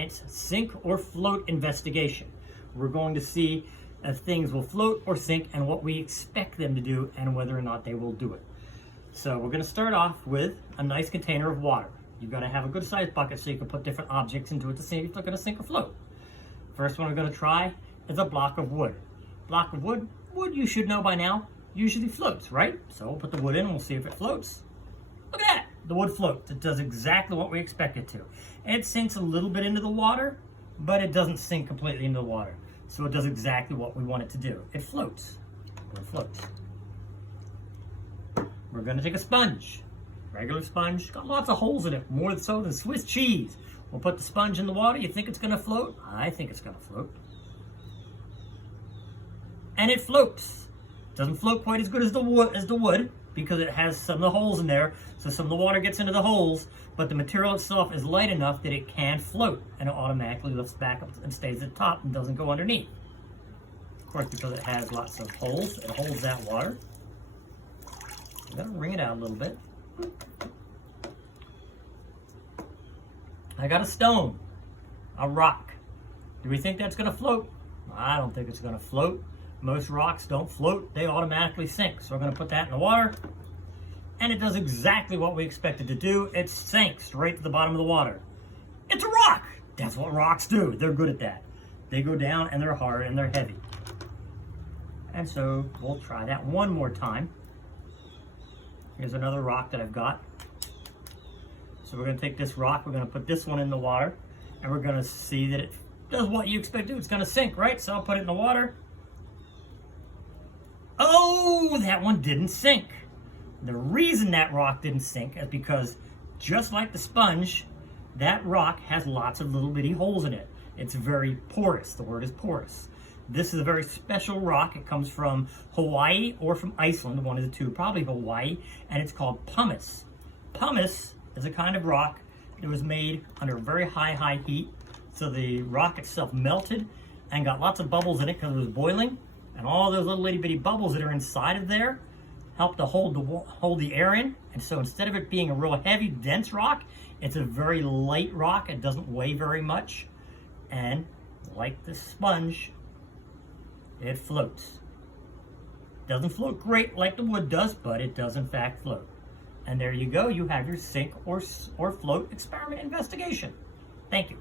Science Sink or Float investigation. We're going to see if things will float or sink and what we expect them to do and whether or not they will do it. So we're going to start off with a nice container of water. You've got to have a good sized bucket so you can put different objects into it to see if they're going to sink or float. First one we're going to try is a block of wood. Block of wood, you should know by now, usually floats, right? So we'll put the wood in and we'll see if it floats. Look at that! The wood floats. It does exactly what we expect it to. It sinks a little bit into the water, but it doesn't sink completely into the water. So it does exactly what we want it to do. It floats. It floats. We're going to take a sponge. Regular sponge. Got lots of holes in it. More so than Swiss cheese. We'll put the sponge in the water. You think it's going to float? I think it's going to float. And it floats. Doesn't float quite as good as the wood because it has some of the holes in there. So some of the water gets into the holes, but the material itself is light enough that it can float, and it automatically lifts back up and stays at the top and doesn't go underneath. Of course, because it has lots of holes, it holds that water. I'm going to wring it out a little bit. I got a stone, a rock. Do we think that's going to float? I don't think it's going to float. Most rocks don't float, they automatically sink. So we're going to put that in the water, and it does exactly what we expect it to do. It sinks straight to the bottom of the water. It's a rock! That's what rocks do. They're good at that. They go down and they're hard and they're heavy. And so we'll try that one more time. Here's another rock that I've got. So we're going to take this rock, we're going to put this one in the water, and we're going to see that it does what you expect to do. It's going to sink, right? So I'll put it in the water. Oh, that one didn't sink. The reason that rock didn't sink is because, just like the sponge, that rock has lots of little bitty holes in it. It's very porous. The word is porous. This is a very special rock. It comes from Hawaii or from Iceland, one of the two, probably Hawaii, and it's called pumice. Pumice is a kind of rock that was made under very high heat. So the rock itself melted and got lots of bubbles in it because it was boiling. And all those little itty bitty bubbles that are inside of there help to hold the air in. And so instead of it being a real heavy, dense rock, it's a very light rock. It doesn't weigh very much. And like the sponge, it floats. Doesn't float great like the wood does, but it does in fact float. And there you go. You have your sink or float experiment investigation. Thank you.